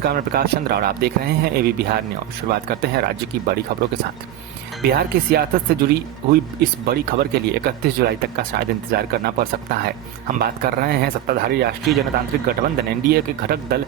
नमस्कार, मैं प्रकाश चंद्र और आप देख रहे हैं एबी बिहार न्यूज। शुरुआत करते हैं राज्य की बड़ी खबरों के साथ। बिहार की सियासत से जुड़ी हुई इस बड़ी खबर के लिए 31 जुलाई तक का शायद इंतजार करना पड़ सकता है। हम बात कर रहे हैं सत्ताधारी राष्ट्रीय जनतांत्रिक गठबंधन एनडीए के घटक दल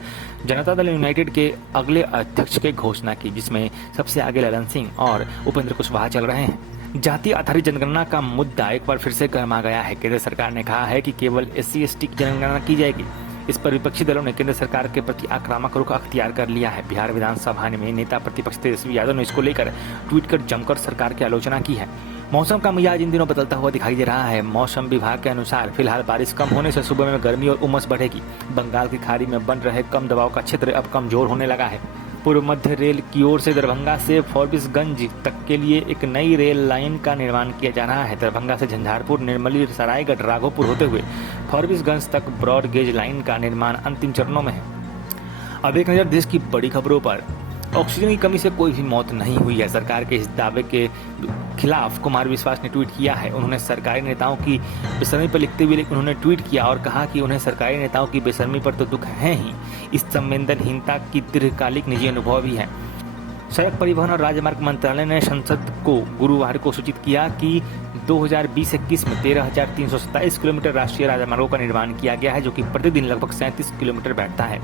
जनता दल यूनाइटेड के अगले अध्यक्ष की घोषणा की, जिसमें सबसे आगे ललन सिंह और उपेंद्र कुशवाहा चल रहे हैं। जाति आधारित जनगणना का मुद्दा एक बार फिर से गर्मा गया है। केंद्र सरकार ने कहा है कि केवल SC/ST की जनगणना की जाएगी। इस पर विपक्षी दलों ने केंद्र सरकार के प्रति आक्रामक रुख अख्तियार कर लिया है। बिहार विधानसभा में नेता प्रतिपक्ष तेजस्वी यादव ने इसको लेकर ट्वीट कर जमकर सरकार की आलोचना की है। मौसम का मिजाज इन दिनों बदलता हुआ दिखाई दे रहा है। मौसम विभाग के अनुसार फिलहाल बारिश कम होने से सुबह में गर्मी और उमस बढ़ेगी। बंगाल की खाड़ी में बन रहे कम दबाव का क्षेत्र अब कमजोर होने लगा है। पूर्व मध्य रेल की ओर से दरभंगा से फॉरबिसगंज तक के लिए एक नई रेल लाइन का निर्माण किया जा रहा है। दरभंगा से झंझारपुर, निर्मली, सरायगढ़, राघोपुर होते हुए फॉरबिसगंज तक ब्रॉड गेज लाइन का निर्माण अंतिम चरणों में है। अब एक नजर देश की बड़ी खबरों पर। ऑक्सीजन की कमी से कोई भी मौत नहीं हुई है। सरकार के इस दावे के खिलाफ कुमार विश्वास ने ट्वीट किया है। उन्होंने सरकारी नेताओं की बेशर्मी पर लिखते हुए उन्होंने ट्वीट किया और कहा कि उन्हें सरकारी नेताओं की बेशर्मी पर तो दुख है ही, इस संवेदनहीनता की दीर्घकालिक निजी अनुभव भी है। सड़क परिवहन और राजमार्ग मंत्रालय ने संसद को गुरुवार को सूचित किया कि 2020-21 में 13,327 किलोमीटर राष्ट्रीय राजमार्गों का निर्माण किया गया है, जो कि प्रतिदिन लगभग 37 किलोमीटर बैठता है।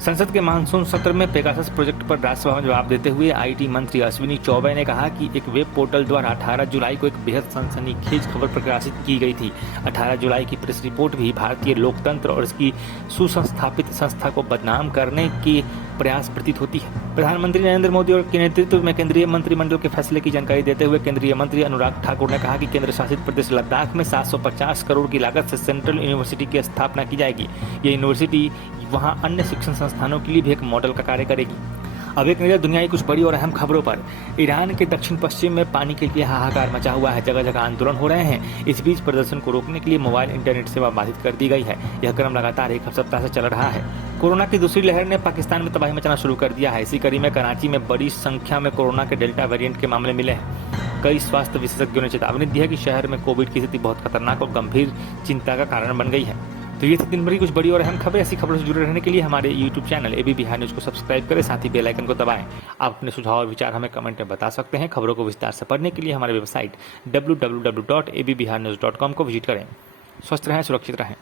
संसद के मानसून सत्र में पेगासस प्रोजेक्ट पर राज्यसभा में जवाब देते हुए IT मंत्री अश्विनी चौबे ने कहा कि एक वेब पोर्टल द्वारा 18 जुलाई को एक बेहद सनसनीखेज खबर प्रकाशित की गई थी। 18 जुलाई की प्रेस रिपोर्ट भी भारतीय लोकतंत्र और इसकी सुसंस्थापित संस्था को बदनाम करने के प्रयास प्रतीत होती है। प्रधानमंत्री नरेंद्र मोदी और के नेतृत्व में केंद्रीय मंत्रिमंडल के फैसले की जानकारी देते हुए केंद्रीय मंत्री अनुराग ठाकुर ने कहा कि केंद्र शासित प्रदेश लद्दाख में 750 करोड़ की लागत से सेंट्रल यूनिवर्सिटी की स्थापना की जाएगी। ये यूनिवर्सिटी वहां अन्य शिक्षण संस्थानों के लिए भी एक मॉडल का कार्य करेगी। अब एक नजर दुनिया की कुछ बड़ी और अहम खबरों पर। ईरान के दक्षिण पश्चिम में पानी के लिए हाहाकार मचा हुआ है। जगह जगह आंदोलन हो रहे हैं। इस बीच प्रदर्शन को रोकने के लिए मोबाइल इंटरनेट सेवा बाधित कर दी गई है। यह क्रम लगातार एक सप्ताह से चल रहा है। कोरोना की दूसरी लहर ने पाकिस्तान में तबाही मचाना शुरू कर दिया है। इसी कड़ी में कराची में बड़ी संख्या में कोरोना के डेल्टा वेरिएंट के मामले मिले हैं। कई स्वास्थ्य विशेषज्ञों ने चेतावनी दी है कि शहर में कोविड की स्थिति बहुत खतरनाक और गंभीर चिंता का कारण बन गई है। तो ये थी दिन भर की कुछ बड़ी और अहम खबरें। ऐसी खबरों से जुड़े रहने के लिए हमारे YouTube channel AB Bihar news को सब्सक्राइब करें, साथ ही बेल आइकन को दबाएं। आप अपने सुझाव और विचार हमें कमेंट में बता सकते हैं। खबरों को विस्तार से पढ़ने के लिए हमारे वेबसाइट www.abbiharnews.com को विजिट करें। स्वस्थ रहें, सुरक्षित रहें।